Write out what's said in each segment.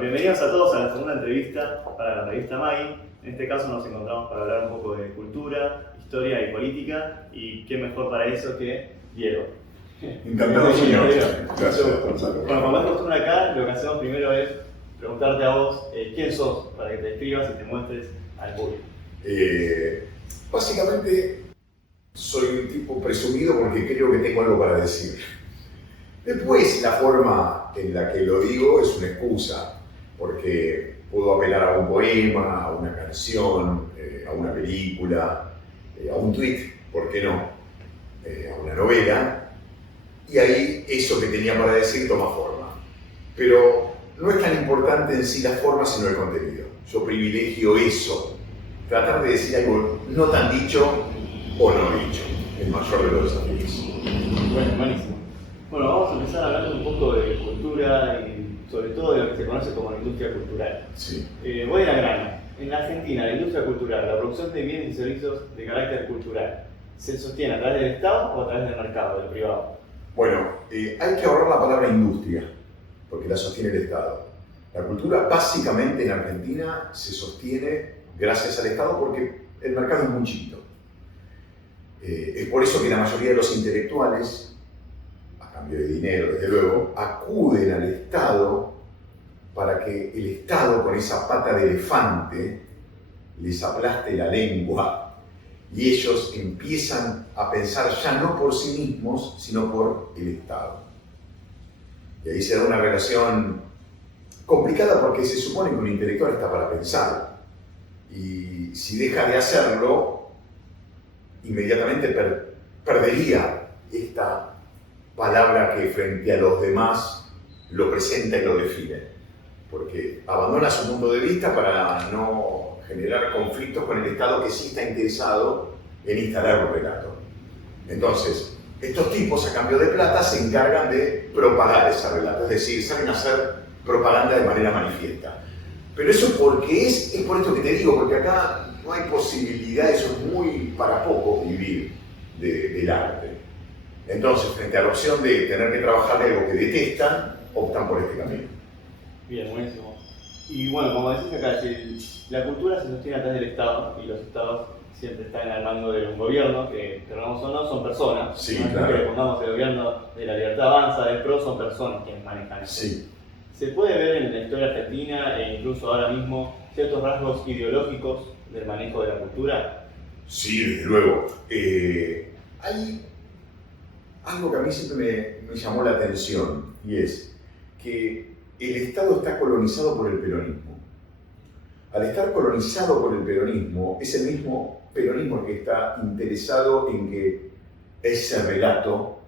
Bienvenidos a todos a la segunda entrevista para la revista Maggie. En este caso nos encontramos para hablar un poco de cultura, historia y política, y qué mejor para eso que Diego. Encantado, señor. Gracias, Gonzalo. Bueno, como es costumbre acá, lo que hacemos primero es preguntarte a vos quién sos, para que te describas y te muestres al público. Básicamente, soy un tipo presumido porque creo que tengo algo para decir. Después, la forma en la que lo digo es una excusa, porque puedo apelar a un poema, a una canción, a una película, a un tweet, ¿por qué no? A una novela, y ahí eso que tenía para decir toma forma. Pero no es tan importante en sí la forma, sino el contenido. Yo privilegio eso, tratar de decir algo no tan dicho o no dicho, el mayor de los desafíos. Bueno, buenísimo. Bueno, vamos a empezar hablando un poco de cultura y sobre todo de lo que se conoce como la industria cultural. Sí. Voy a la grana. En la Argentina, la industria cultural, la producción de bienes y servicios de carácter cultural, ¿se sostiene a través del Estado o a través del mercado, del privado? Bueno, hay que ahorrar la palabra industria, porque la sostiene el Estado. La cultura básicamente en Argentina se sostiene gracias al Estado porque el mercado es muy chiquito. Es por eso que la mayoría de los intelectuales, a cambio de dinero desde luego, acuden al Estado para que el Estado, con esa pata de elefante, les aplaste la lengua y ellos empiezan a pensar ya no por sí mismos, sino por el Estado. Y ahí se da una relación complicada porque se supone que un intelectual está para pensar. Y si deja de hacerlo, inmediatamente perdería esta palabra que frente a los demás lo presenta y lo define. Porque abandona su punto de vista para no generar conflictos con el Estado que sí está interesado en instalar un relato. Entonces, estos tipos a cambio de plata se encargan de propagar ese relato, es decir, saben hacer propaganda de manera manifiesta. Pero eso porque es por esto que te digo, porque acá no hay posibilidad, eso es muy para poco vivir del arte. Entonces, frente a la opción de tener que trabajar de algo que detestan, optan por este camino. Bien, buenísimo. Y bueno, como decís acá, la cultura se sostiene a través del Estado y los Estados siempre están al mando de un gobierno que, queramos o no, son personas. Sí, ¿no? claro. Que pongamos el gobierno de la Libertad Avanza, del PRO, son personas quienes manejan eso. Sí. ¿Se puede ver en la historia argentina e incluso ahora mismo ciertos rasgos ideológicos del manejo de la cultura? Sí, desde luego. Hay algo que a mí siempre me llamó la atención y es que el Estado está colonizado por el peronismo. Al estar colonizado por el peronismo, es el mismo peronismo que está interesado en que ese relato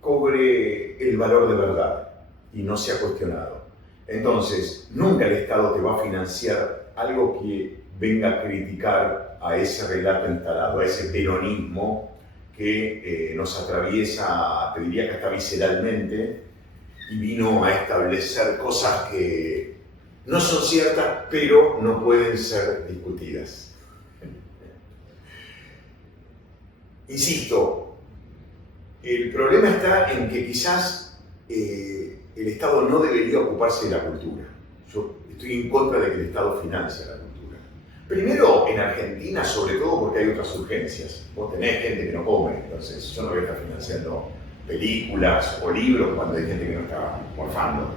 cobre el valor de verdad y no sea cuestionado. Entonces, nunca el Estado te va a financiar algo que venga a criticar a ese relato instalado, a ese peronismo que nos atraviesa, te diría que hasta visceralmente, y vino a establecer cosas que no son ciertas, pero no pueden ser discutidas. Insisto, el problema está en que quizás el Estado no debería ocuparse de la cultura. Yo estoy en contra de que el Estado financie la cultura. Primero, en Argentina, sobre todo porque hay otras urgencias. Vos tenés gente que no come, entonces yo no voy a estar financiando películas o libros cuando hay gente que no está morfando.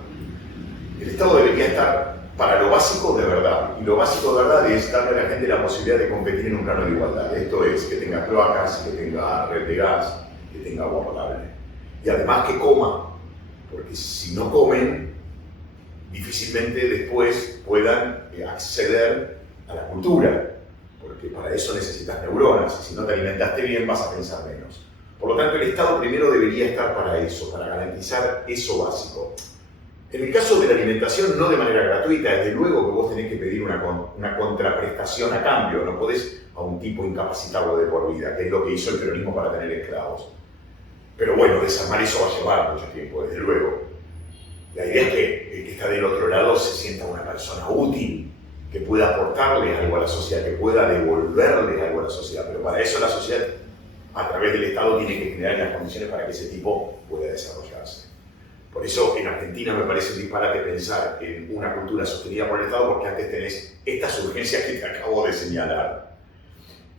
El Estado debería estar para lo básico de verdad, y lo básico de verdad es darle a la gente la posibilidad de competir en un plano de igualdad. Esto es, que tenga cloacas, que tenga red de gas, que tenga agua potable. Y además que coma, porque si no comen, difícilmente después puedan acceder a la cultura, porque para eso necesitas neuronas, y si no te alimentaste bien vas a pensar menos. Por lo tanto, el Estado primero debería estar para eso, para garantizar eso básico. En el caso de la alimentación, no de manera gratuita, desde luego que vos tenés que pedir una contraprestación a cambio, no podés a un tipo incapacitarlo de por vida, que es lo que hizo el peronismo para tener esclavos. Pero bueno, desarmar eso va a llevar mucho tiempo, desde luego. La idea es que el que está del otro lado se sienta una persona útil, que pueda aportarle algo a la sociedad, que pueda devolverle algo a la sociedad, pero para eso la sociedad, a través del Estado, tiene que generar las condiciones para que ese tipo pueda desarrollarse. Por eso en Argentina me parece un disparate pensar en una cultura sostenida por el Estado, porque antes tenés estas urgencias que te acabo de señalar.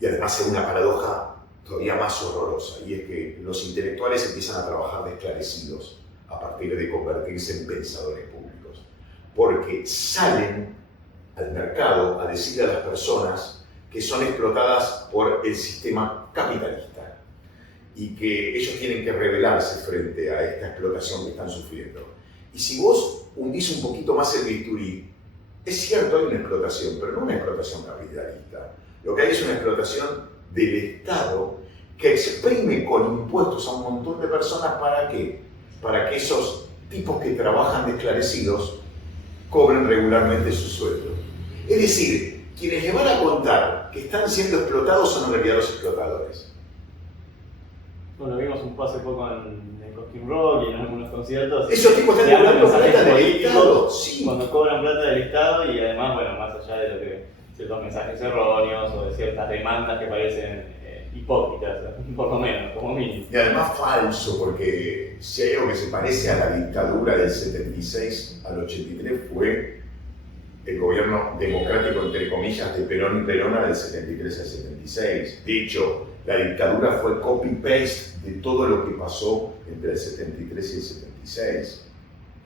Y además hay una paradoja todavía más horrorosa, y es que los intelectuales empiezan a trabajar desclarecidos a partir de convertirse en pensadores públicos, porque salen al mercado a decirle a las personas que son explotadas por el sistema capitalista y que ellos tienen que rebelarse frente a esta explotación que están sufriendo. Y si vos hundís un poquito más el bisturí, es cierto, hay una explotación, pero no una explotación capitalista. Lo que hay es una explotación del Estado que exprime con impuestos a un montón de personas. ¿Para qué? Para que esos tipos que trabajan desclarecidos cobren regularmente su sueldo. Es decir, quienes le van a contar que están siendo explotados son en realidad los explotadores. Bueno, vimos un poco hace poco en Cosquín Rock y en algunos conciertos. Esos tipos están cobrando plata del Estado, sí. Cuando cobran plata del Estado y además, bueno, más allá de lo que ciertos mensajes erróneos o de ciertas demandas que parecen hipócritas, por lo menos, como mínimo. Y además falso, porque si hay algo que se parece a la dictadura del 76 al 83 fue el gobierno democrático, entre comillas, de Perón y Perona del 73 al 76. De hecho, la dictadura fue copy-paste de todo lo que pasó entre el 73 y el 76.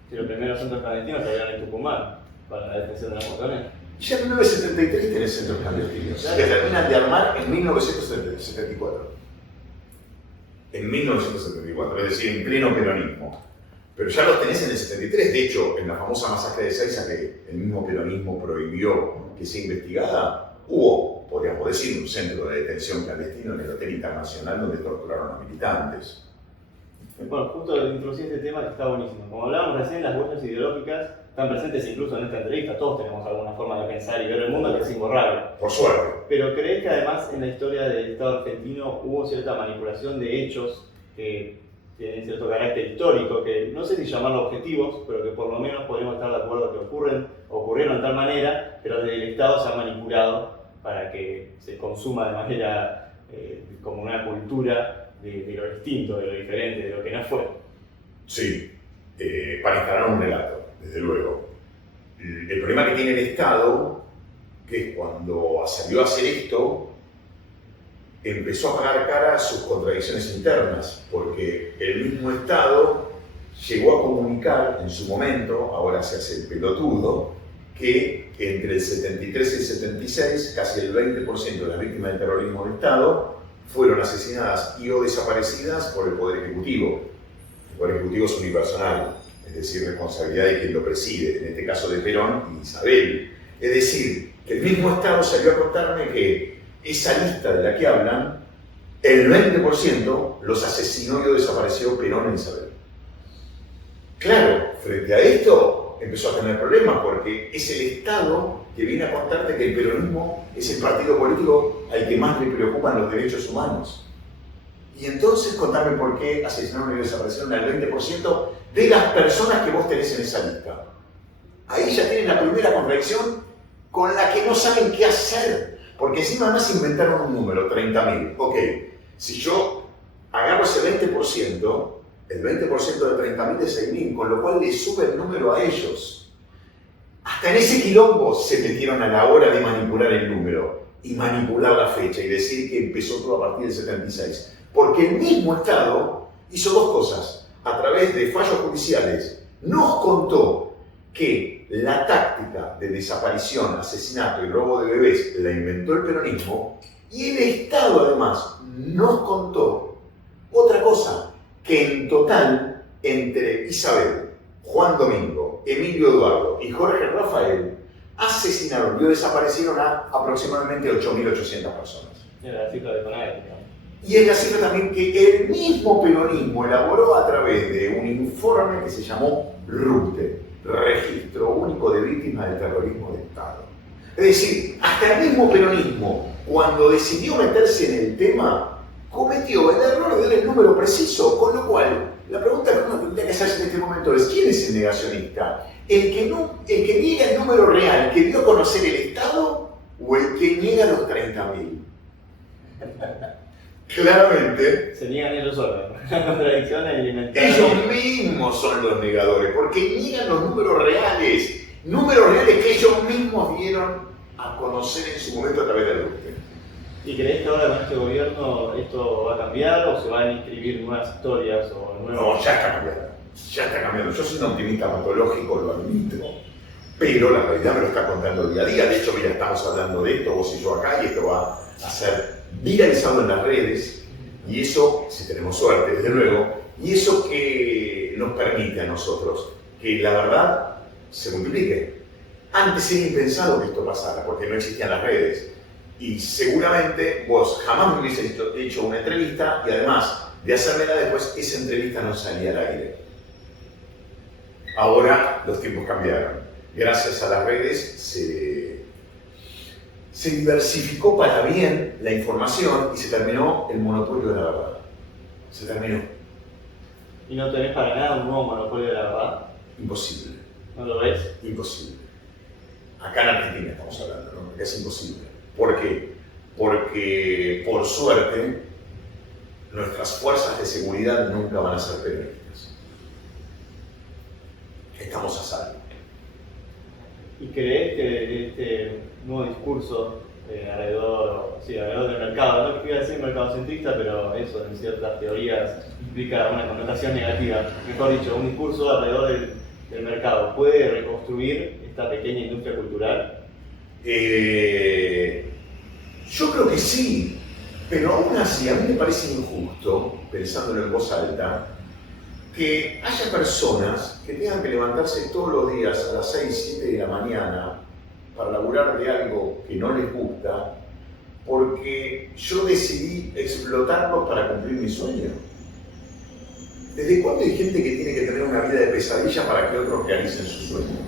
Si los primeros centros clandestinos se abrieron en Tucumán para la detención de la montonera. Ya en 1973 tenés centros clandestinos, que terminan de armar en 1974. En 1974, es decir, en pleno peronismo. Pero ya los tenés en el 73. De hecho, en la famosa masacre de Ezeiza, que el mismo peronismo prohibió que sea investigada, hubo, podríamos decir, un centro de detención clandestino en el Hotel Internacional donde torturaron a militantes. Bueno, justo introducí este tema que está buenísimo. Como hablábamos recién, las huellas ideológicas están presentes incluso en esta entrevista. Todos tenemos alguna forma de pensar y ver el mundo que es imborrable. Por suerte. Pero ¿crees que además en la historia del Estado argentino hubo cierta manipulación de hechos que tienen cierto carácter histórico, que no sé si llamarlo objetivos, pero que por lo menos podemos estar de acuerdo que ocurrieron de tal manera, pero desde el Estado se ha manipulado para que se consuma de manera como una cultura de lo distinto, de lo diferente, de lo que no fue? Sí, para instalar un relato, desde luego. El problema que tiene el Estado, que es cuando salió a hacer esto, empezó a pagar cara a sus contradicciones internas, porque el mismo Estado llegó a comunicar en su momento, ahora se hace el pelotudo, que entre el 73 y el 76, casi el 20% de las víctimas del terrorismo de Estado fueron asesinadas y o desaparecidas por el Poder Ejecutivo. El Poder Ejecutivo es unipersonal, es decir, responsabilidad de quien lo preside, en este caso de Perón y Isabel. Es decir, que el mismo Estado salió a contarme que esa lista de la que hablan, el 20% los asesinó y o desapareció Perón e Isabel. Claro, frente a esto empezó a tener problemas porque es el Estado que viene a contarte que el peronismo es el partido político al que más le preocupan los derechos humanos. Y entonces contame por qué asesinaron y desaparecieron al 20% de las personas que vos tenés en esa lista. Ahí ya tienen la primera contradicción con la que no saben qué hacer. Porque encima además inventaron un número, 30.000. Ok, si yo agarro ese 20%, el 20% de 30.000 es 6.000, con lo cual le sube el número a ellos. Hasta en ese quilombo se metieron a la hora de manipular el número y manipular la fecha y decir que empezó todo a partir del 76. Porque el mismo Estado hizo dos cosas. A través de fallos judiciales nos contó que la táctica de desaparición, asesinato y robo de bebés la inventó el peronismo, y el Estado además nos contó otra cosa, que en total entre Isabel, Juan Domingo, Emilio Eduardo y Jorge Rafael asesinaron y desaparecieron a aproximadamente 8.800 personas. Era la cifra de Conair. Y es la cifra también que el mismo peronismo elaboró a través de un informe que se llamó RUTE, Registro Único de Víctimas del Terrorismo de Estado. Es decir, hasta el mismo peronismo, cuando decidió meterse en el tema, cometió el error de dar el número preciso, con lo cual, la pregunta que uno tendría que hacerse en este momento es: ¿quién es el negacionista? ¿El que niega el número real que dio a conocer el Estado o el que niega los 30.000? claramente, Se niegan ellos solos. La contradicción es elemental. ellos mismos son los negadores, porque niegan los números reales que ellos mismos dieron a conocer en su momento a través del Rupert. ¿Y crees que ahora con este gobierno esto va a cambiar o se van a inscribir nuevas historias o nuevos? No, ya está cambiando. Ya está cambiando. Yo soy un optimista patológico, lo admito, pero la realidad me lo está contando día a día. De hecho, mira, estamos hablando de esto, vos y yo acá, y esto va a ser viralizado en las redes, y eso, si tenemos suerte, desde luego, y eso que nos permite a nosotros que la verdad se multiplique. Antes era impensado que esto pasara, porque no existían las redes. Y seguramente vos jamás me hubieses hecho una entrevista y además de hacérmela después, esa entrevista no salía al aire. Ahora los tiempos cambiaron. Gracias a las redes se diversificó para bien la información y se terminó el monopolio de la verdad. Se terminó. ¿Y no tenés para nada un nuevo monopolio de la verdad? Imposible. ¿No lo ves? Imposible. Acá en Argentina estamos hablando, ¿no? Es imposible. ¿Por qué? Porque, por suerte, nuestras fuerzas de seguridad nunca van a ser periodistas. Estamos a salvo. ¿Y crees que este nuevo discurso alrededor del mercado, no quiero decir mercadocentrista, pero eso en ciertas teorías implica una connotación negativa, mejor dicho, un discurso alrededor del mercado, puede reconstruir esta pequeña industria cultural? Yo creo que sí, pero aún así a mí me parece injusto, pensándolo en voz alta, que haya personas que tengan que levantarse todos los días a las 6, 7 de la mañana para laburar de algo que no les gusta, porque yo decidí explotarlos para cumplir mi sueño. ¿Desde cuándo hay gente que tiene que tener una vida de pesadilla para que otros realicen su sueño?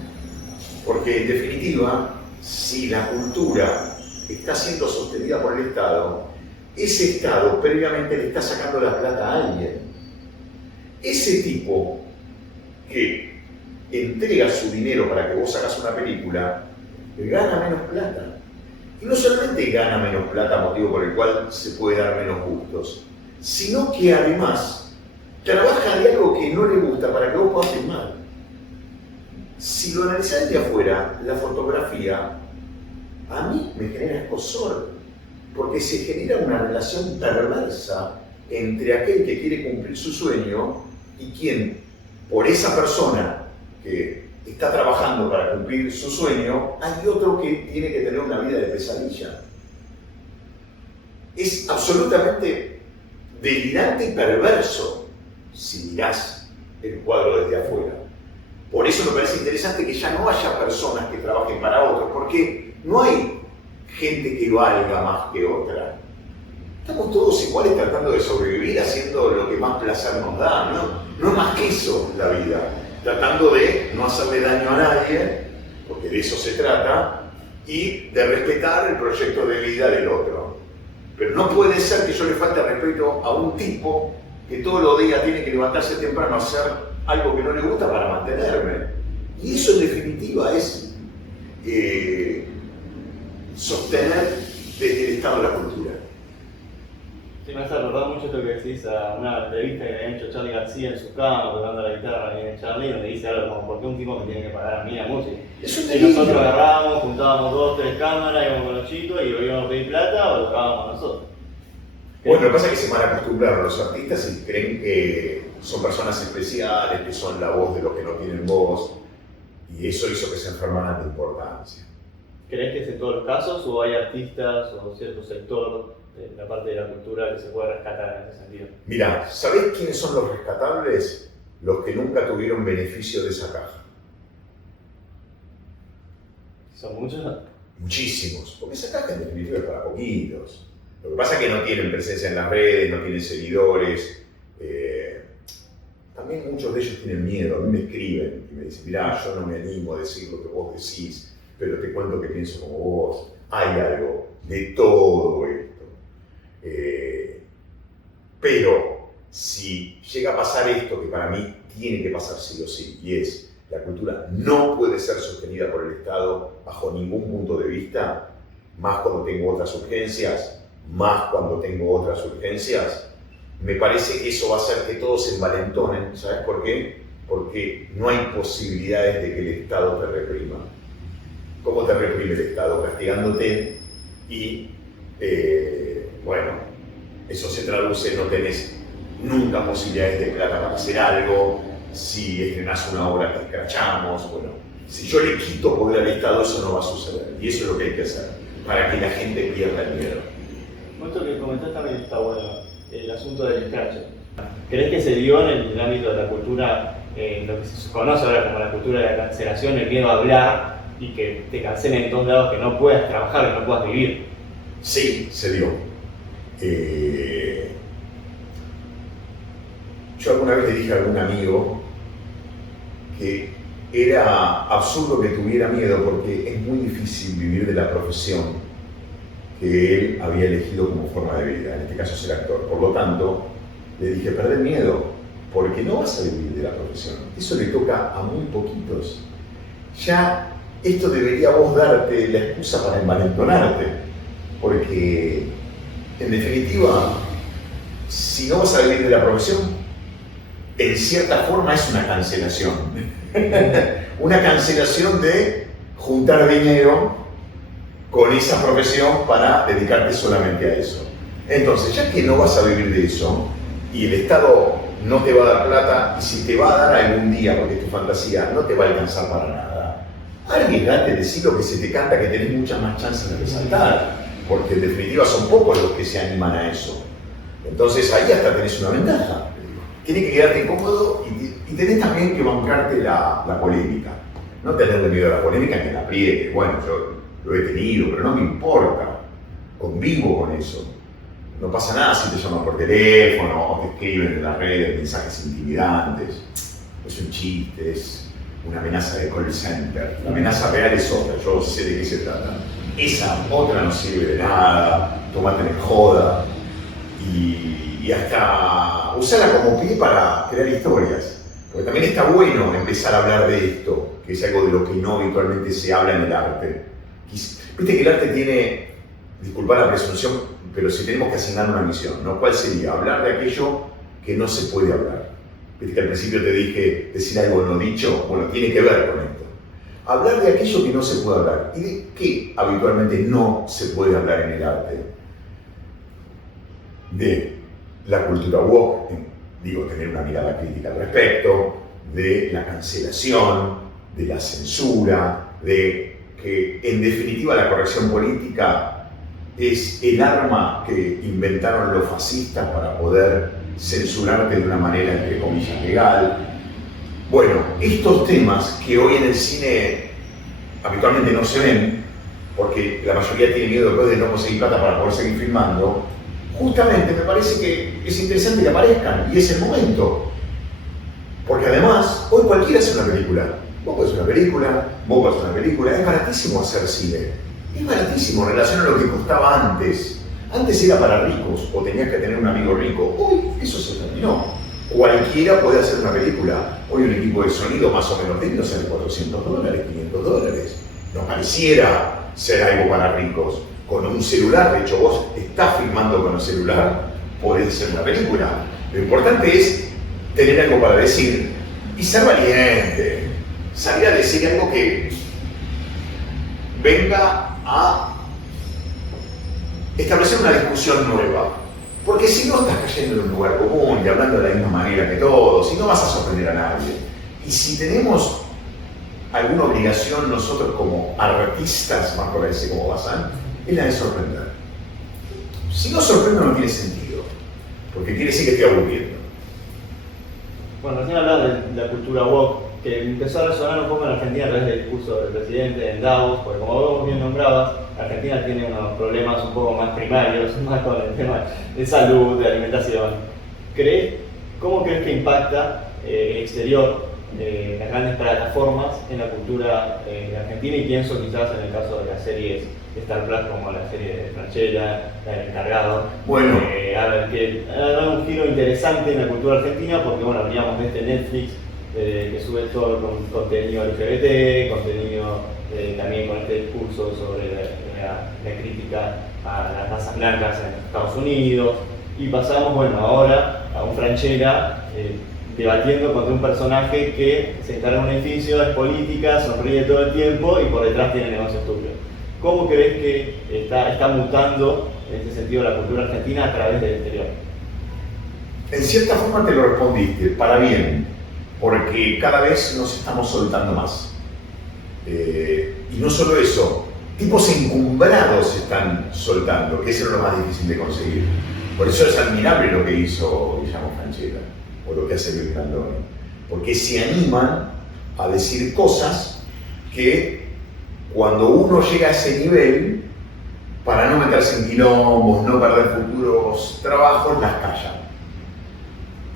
Porque en definitiva, si la cultura está siendo sostenida por el Estado, ese Estado previamente le está sacando la plata a alguien. Ese tipo que entrega su dinero para que vos hagas una película, gana menos plata. Y no solamente gana menos plata, motivo por el cual se puede dar menos gustos, sino que además trabaja de algo que no le gusta para que vos puedas filmar. Si lo analizás de afuera, la fotografía a mí me genera escozor, porque se genera una relación perversa entre aquel que quiere cumplir su sueño y quien, por esa persona que está trabajando para cumplir su sueño, hay otro que tiene que tener una vida de pesadilla. Es absolutamente delirante y perverso si mirás el cuadro desde afuera. Por eso me parece interesante que ya no haya personas que trabajen para otros, porque no hay gente que valga más que otra. Estamos todos iguales tratando de sobrevivir, haciendo lo que más placer nos da, ¿no? No es más que eso la vida. Tratando de no hacerle daño a nadie, porque de eso se trata, y de respetar el proyecto de vida del otro. Pero no puede ser que yo le falte respeto a un tipo que todos los días tiene que levantarse temprano a hacer algo que no le gusta para mantenerme. Y eso en definitiva es sostener desde el Estado la cultura. Sí, me hace recordar mucho esto que decís a una entrevista que me había hecho Charly García en su cama, tocando la guitarra ahí en Charly, donde dice algo como: ¿por qué un tipo me tiene que pagar a mí la música? Y nosotros agarrábamos, juntábamos 2, 3 cámaras, íbamos con los chicos y íbamos a pedir plata o tocábamos nosotros. Bueno, lo que pasa es que se mal acostumbraron los artistas y creen que son personas especiales, que son la voz de los que no tienen voz, y eso hizo que se enfermaran de importancia. ¿Crees que es en todos los casos o hay artistas o cierto sector de la parte de la cultura que se puede rescatar en ese sentido? Mirá, ¿sabés quiénes son los rescatables? Los que nunca tuvieron beneficio de esa caja. ¿Son muchos? Muchísimos, porque esa caja en definitiva es para poquitos. Lo que pasa es que no tienen presencia en las redes, no tienen seguidores. También muchos de ellos tienen miedo. A mí me escriben y me dicen: mirá, yo no me animo a decir lo que vos decís, pero te cuento que pienso como vos. Hay algo de todo esto. Pero si llega a pasar esto, que para mí tiene que pasar sí o sí, y es: la cultura no puede ser sostenida por el Estado bajo ningún punto de vista, más cuando tengo otras urgencias. más cuando tengo otras urgencias, me parece que eso va a hacer que todos se envalentonen. ¿Sabes por qué? Porque no hay posibilidades de que el Estado te reprima. ¿Cómo te reprime el Estado? Castigándote y, bueno, eso se traduce, no tenés nunca posibilidades de plata para hacer algo. Si estrenás una obra te escrachamos. Bueno, si yo le quito poder al Estado, eso no va a suceder. Y eso es lo que hay que hacer, para que la gente pierda el miedo. Esto que comentás también está bueno, el asunto del escrache. ¿Crees que se dio en el ámbito de la cultura, lo que se conoce ahora como la cultura de la cancelación, el miedo a hablar y que te cancelen en todos lados, que no puedas trabajar, que no puedas vivir? Sí, se dio. Yo alguna vez le dije a algún amigo que era absurdo que tuviera miedo porque es muy difícil vivir de la profesión que él había elegido como forma de vida, en este caso ser actor. Por lo tanto, le dije, perdé miedo, porque no vas a vivir de la profesión. Eso le toca a muy poquitos. Ya esto debería vos darte la excusa para envalentonarte, porque en definitiva, si no vas a vivir de la profesión, en cierta forma es una cancelación. Una cancelación de juntar dinero con esa profesión para dedicarte solamente a eso. Entonces, ya que no vas a vivir de eso, y el Estado no te va a dar plata, y si te va a dar algún día, porque es tu fantasía, no te va a alcanzar para nada, arriesgate, decí lo que se te canta, que tenés muchas más chances de resaltar, porque en definitiva son pocos los que se animan a eso. Entonces ahí hasta tenés una ventaja. Tienes que quedarte incómodo y tenés también que bancarte la polémica. No tenerle miedo a la polémica ni a la apriete. Bueno, yo lo he tenido, pero no me importa. Convivo con eso. No pasa nada si te llaman por teléfono o te escriben en las redes mensajes intimidantes. Es un chiste, es una amenaza de call center. La amenaza real es otra, yo sé de qué se trata. Esa otra no sirve de nada, tomátela en joda y hasta usarla como pie para crear historias. Porque también está bueno empezar a hablar de esto, que es algo de lo que no habitualmente se habla en el arte. Viste que el arte tiene, disculpa la presunción, pero si tenemos que asignar una misión, ¿no? ¿Cuál sería? Hablar de aquello que no se puede hablar. Viste que al principio te dije decir algo no dicho, bueno, tiene que ver con esto. Hablar de aquello que no se puede hablar. ¿Y de qué habitualmente no se puede hablar en el arte? De la cultura woke, digo, tener una mirada crítica al respecto, de la cancelación, de la censura, de que en definitiva la corrección política es el arma que inventaron los fascistas para poder censurarte de una manera entre comillas legal. Bueno, estos temas que hoy en el cine habitualmente no se ven, porque la mayoría tiene miedo después de no conseguir plata para poder seguir filmando, justamente me parece que es interesante que aparezcan, y es el momento. Porque además, hoy cualquiera hace una película. Vos podés hacer una película, vos podés hacer una película, es baratísimo hacer cine. Es baratísimo en relación a lo que costaba antes. Antes era para ricos, o tenías que tener un amigo rico. Hoy eso se terminó. Cualquiera puede hacer una película. Hoy un equipo de sonido más o menos digno sale $400, $500. No pareciera ser algo para ricos. Con un celular, de hecho vos estás filmando con un celular, podés hacer una película. Lo importante es tener algo para decir y ser valiente. Salir a decir algo que venga a establecer una discusión nueva. Porque si no estás cayendo en un lugar común y hablando de la misma manera que todos, y no vas a sorprender a nadie. Y si tenemos alguna obligación nosotros como artistas, más por decir como Bazán, es la de sorprender. Si no sorprendo no tiene sentido, porque quiere decir que estoy aburriendo. Bueno, recién hablaba de la cultura woke, que empezó a resonar un poco en Argentina a través del discurso del presidente en Davos, porque como vos bien nombrabas, Argentina tiene unos problemas un poco más primarios, más con el tema de salud, de alimentación. ¿Cómo crees que impacta el exterior, las grandes plataformas en la cultura de Argentina? Y pienso quizás en el caso de las series Star Plus, como la serie de Franchella, la del Encargado. Bueno. Que ha dado un giro interesante en la cultura argentina, porque bueno, veníamos de este Netflix que sube todo con contenido LGBT, contenido también con este discurso sobre la la crítica a las razas blancas en Estados Unidos, y pasamos, bueno, ahora a un Francella debatiendo contra un personaje que se instala en un edificio, es política, sonríe todo el tiempo y por detrás tiene negocios turbios. ¿Cómo crees que está mutando en este sentido la cultura argentina a través del exterior? En cierta forma te lo respondiste, para bien, porque cada vez nos estamos soltando más. Y no solo eso, tipos encumbrados se están soltando, que eso es lo más difícil de conseguir. Por eso es admirable lo que hizo Guillermo Francella, o lo que hace Luis Brandoni, porque se animan a decir cosas que cuando uno llega a ese nivel, para no meterse en quilombos, no perder futuros trabajos, las callan.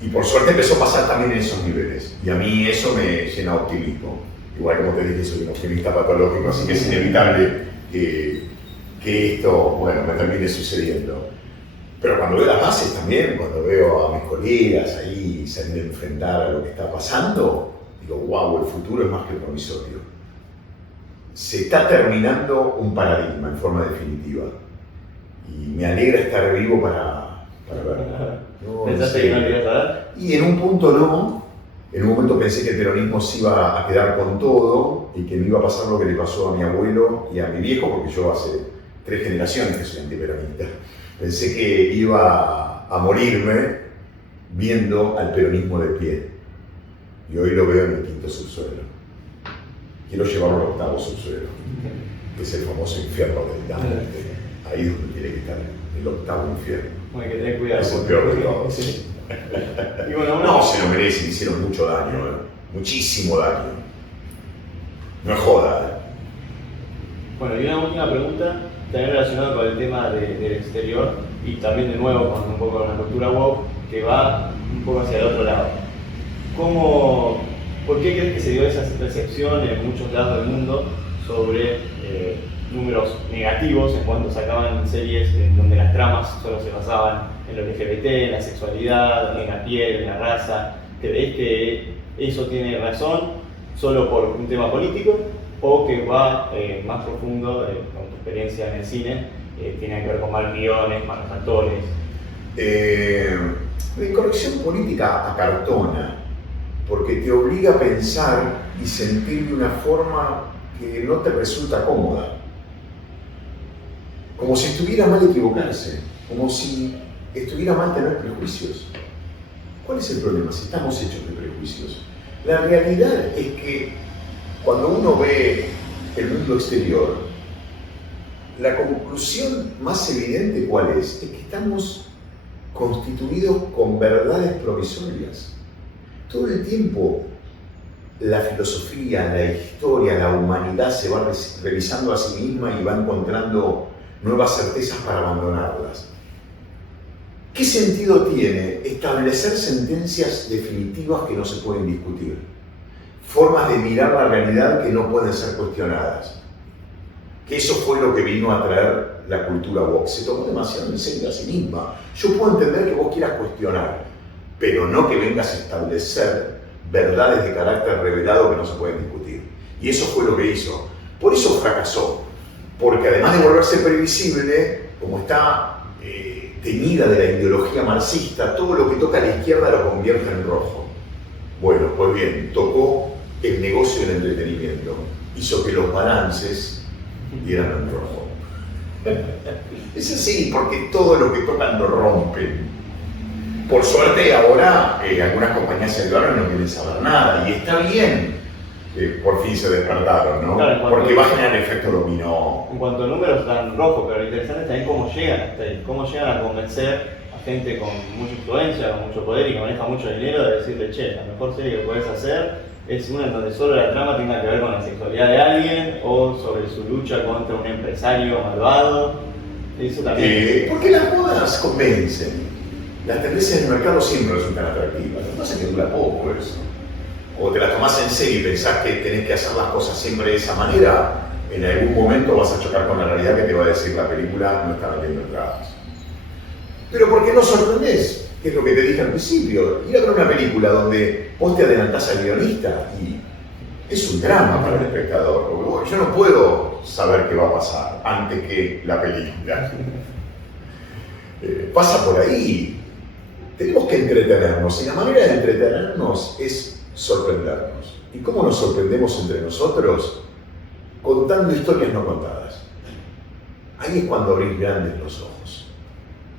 Y por suerte empezó a pasar también en esos niveles, y a mí eso me llena de optimismo. Igual como te dije, soy un optimista patológico, así que es inevitable que esto, bueno, me termine sucediendo. Pero cuando veo las bases también, cuando veo a mis colegas ahí salir a enfrentar a lo que está pasando, digo, wow, el futuro es más que promisorio. Se está terminando un paradigma en forma definitiva. Y me alegra estar vivo para verlo. No, ¿Pensaste que no querías saber? Y en un punto no. En un momento pensé que el peronismo se iba a quedar con todo y que me iba a pasar lo que le pasó a mi abuelo y a mi viejo, porque yo hace 3 generaciones que soy antiperonista. Pensé que iba a morirme viendo al peronismo de pie. Y hoy lo veo en el 5.º subsuelo. Quiero llevarlo al 8.º subsuelo, que es el famoso infierno del Dante. Ahí es donde tiene que estar, el 8.º infierno. Hay que tener cuidado. Es el peor de todos. Sí. Y bueno, no, se lo merecen, hicieron mucho daño, muchísimo daño. No es joda. Bueno, y una última pregunta, también relacionada con el tema del exterior y también de nuevo con un poco con la cultura woke, que va un poco hacia el otro lado. ¿Por qué crees que se dio esa percepción en muchos lados del mundo sobre números negativos en cuanto sacaban series en donde las tramas solo se basaban en lo LGBT, en la sexualidad, en la piel, en la raza? ¿Crees que eso tiene razón solo por un tema político o que va más profundo, con tu experiencia en el cine, tiene que ver con malos guiones, malos actores? La incorrección política acartona, porque te obliga a pensar y sentir de una forma que no te resulta cómoda. Como si estuviera mal equivocarse, como si estuviera mal tener prejuicios. ¿Cuál es el problema si estamos hechos de prejuicios? La realidad es que cuando uno ve el mundo exterior, la conclusión más evidente ¿cuál es? Es que estamos constituidos con verdades provisorias. Todo el tiempo la filosofía, la historia, la humanidad se va revisando a sí misma y va encontrando nuevas certezas para abandonarlas. ¿Qué sentido tiene establecer sentencias definitivas que no se pueden discutir? Formas de mirar la realidad que no pueden ser cuestionadas. Que eso fue lo que vino a traer la cultura woke. Se tomó demasiado en serio a sí misma. Yo puedo entender que vos quieras cuestionar, pero no que vengas a establecer verdades de carácter revelado que no se pueden discutir. Y eso fue lo que hizo. Por eso fracasó. Porque además de volverse previsible, como está teñida de la ideología marxista, todo lo que toca a la izquierda lo convierte en rojo. Bueno, pues bien, tocó el negocio del entretenimiento. Hizo que los balances dieran en rojo. Es así, porque todo lo que tocan lo rompen. Por suerte ahora algunas compañías se ayudaron y no quieren saber nada, y está bien, por fin se despertaron, ¿no? Claro, porque va a generar el efecto dominó. En cuanto a números están rojos, pero lo interesante es también cómo llegan hasta ahí, cómo llegan a convencer a gente con mucha influencia, con mucho poder y que maneja mucho dinero de decirle, che, la mejor serie que puedes hacer es una en donde solo la trama tenga que ver con la sexualidad de alguien o sobre su lucha contra un empresario malvado. Eso también. Porque las modas convencen. Las tendencias del mercado siempre resultan atractivas. Lo que pasa es que dura poco eso. O te las tomás en serio y pensás que tenés que hacer las cosas siempre de esa manera, en algún momento vas a chocar con la realidad que te va a decir la película no está vendiendo entradas. Pero ¿por qué no sorprendés? Que es lo que te dije al principio. Ir a ver una película donde vos te adelantás al guionista y es un drama para el espectador, porque bueno, yo no puedo saber qué va a pasar antes que la película. Pasa por ahí. Tenemos que entretenernos y la manera de entretenernos es sorprendernos. ¿Y cómo nos sorprendemos entre nosotros? Contando historias no contadas. Ahí es cuando abrís grandes los ojos.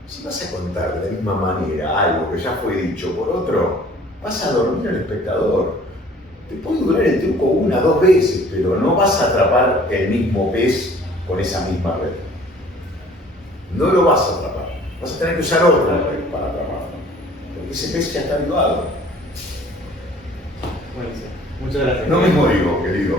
Si vas a contar de la misma manera algo que ya fue dicho por otro, vas a dormir al espectador. Te puede durar el truco una, dos veces, pero no vas a atrapar el mismo pez con esa misma red. No lo vas a atrapar. Vas a tener que usar otra red para atraparlo. Porque ese pez ya está avivado. Buenísimo. Muchas gracias. No me morí, querido.